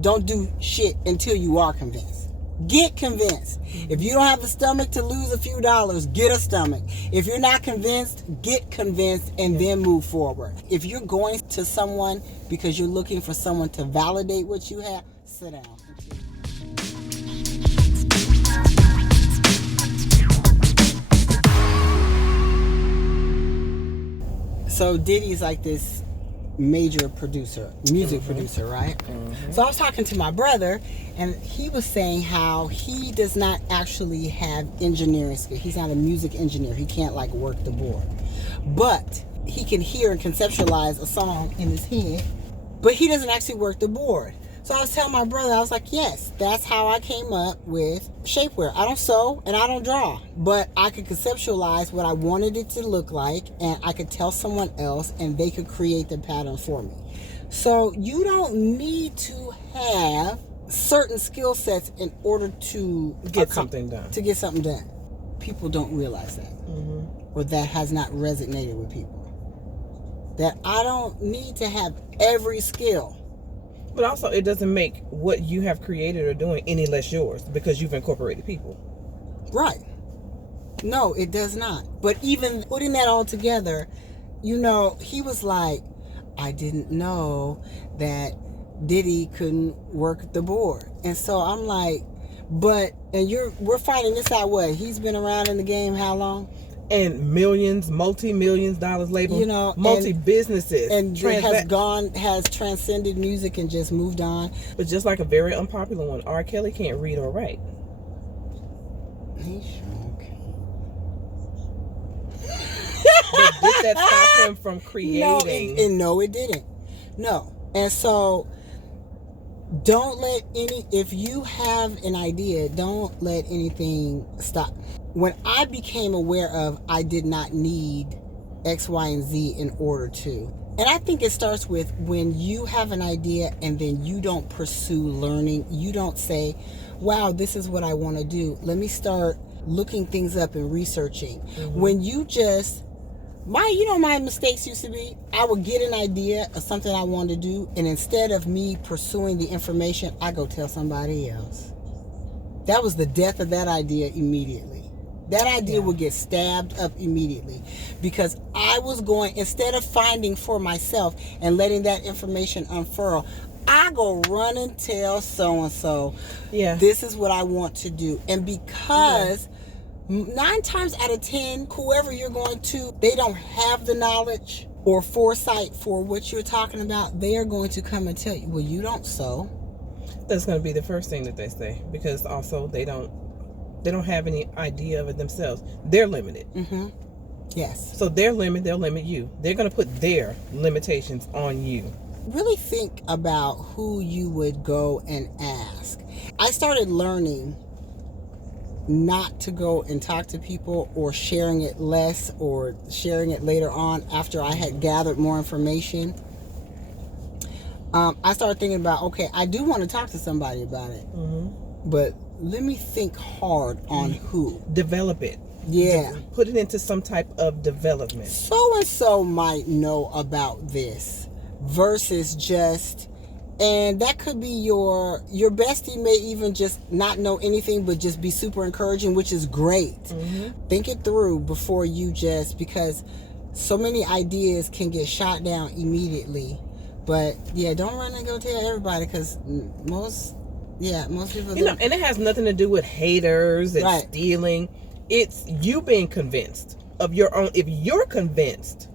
Don't do shit until you are convinced. Get convinced. If you don't have the stomach to lose a few dollars, get a stomach. If you're not convinced, get convinced and then move forward. If you're going to someone because you're looking for someone to validate what you have, sit down. So Diddy's like this major producer, music producer, right? So I was talking to my brother, and he was saying how he does not actually have engineering skill. He's not a music engineer. He can't like work the board, but he can hear and conceptualize a song in his head, but he doesn't actually work the board. So I was telling my brother, I was like, yes, that's how I came up with shapewear. I don't sew and I don't draw, but I could conceptualize what I wanted it to look like, and I could tell someone else and they could create the pattern for me. So you don't need to have certain skill sets in order to get something done. People don't realize that, or that has not resonated with people. That I don't need to have every skill. But also, it doesn't make what you have created or doing any less yours because you've incorporated people. Right. No, it does not. But even putting that all together, you know, he was like, I didn't know that Diddy couldn't work the board. And so I'm like, we're finding this out what? He's been around in the game how long? And millions, multi-millions dollars label, you know, multi-businesses, and has transcended music and just moved on. But just like a very unpopular one, R. Kelly can't read or write. He sure can. But did that stop him from creating? No, it didn't. No, and so don't let if you have an idea, don't let anything stop. When I became aware of I did not need X, Y, and Z in order to. And I think it starts with when you have an idea and then you don't pursue learning. You don't say, wow, this is what I want to do. Let me start looking things up and researching. When you just, my mistakes used to be, I would get an idea of something I wanted to do, and instead of me pursuing the information, I go tell somebody else. That was the death of that idea immediately. That idea would get stabbed up immediately because I was going, instead of finding for myself and letting that information unfurl, I go run and tell so-and-so, this is what I want to do. And because 9 times out of 10, whoever you're going to, they don't have the knowledge or foresight for what you're talking about, they are going to come and tell you, well, you don't sew. That's going to be the first thing that they say, because also they don't have any idea of it themselves. They're limited. Yes. So they'll limit you. They're going to put their limitations on you. Really think about who you would go and ask. I started learning not to go and talk to people or sharing it less or sharing it later on after I had gathered more information. I started thinking about, okay, I do want to talk to somebody about it, but let me think hard on who. Develop it. Yeah. Put it into some type of development. So-and-so might know about this versus just, and that could be your bestie may even just not know anything but just be super encouraging, which is great. Think it through before you just, because so many ideas can get shot down immediately. But yeah, don't run and go tell everybody, because most people do. And it has nothing to do with haters and stealing. It's you being convinced of your own. If you're convinced,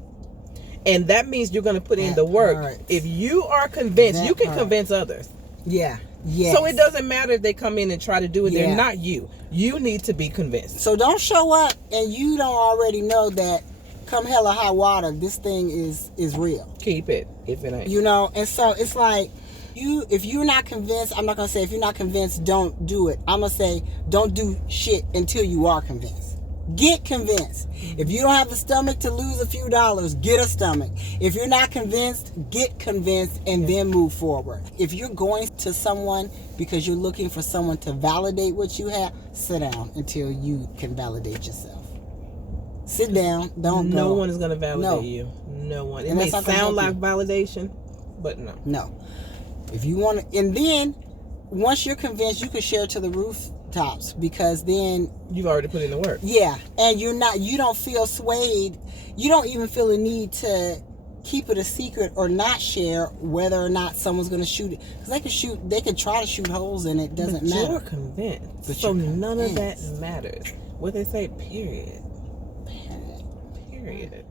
and that means you're going to put in the work. Part. If you are convinced, you can convince others. Yeah. Yes. So it doesn't matter if they come in and try to do it. They're not you. You need to be convinced. So don't show up and you don't already know that come hell or high water, this thing is real. Keep it if it ain't. And so it's like, if you're not convinced, I'm not going to say if you're not convinced, don't do it. I'm going to say don't do shit until you are convinced. Get convinced. If you don't have the stomach to lose a few dollars, get a stomach. If you're not convinced, get convinced and then move forward. If you're going to someone because you're looking for someone to validate what you have, sit down until you can validate yourself. Sit down. Don't go. No one is going to validate you. No one. It may sound like validation, but no. No. If you want to, and then once you're convinced, you can share it to the rooftops, because then you've already put in the work. Yeah, and you don't feel swayed. You don't even feel a need to keep it a secret or not share whether or not someone's going to shoot it, because they could try to shoot holes in it. Doesn't matter. You're convinced. So none of that matters. What they say, period. Period.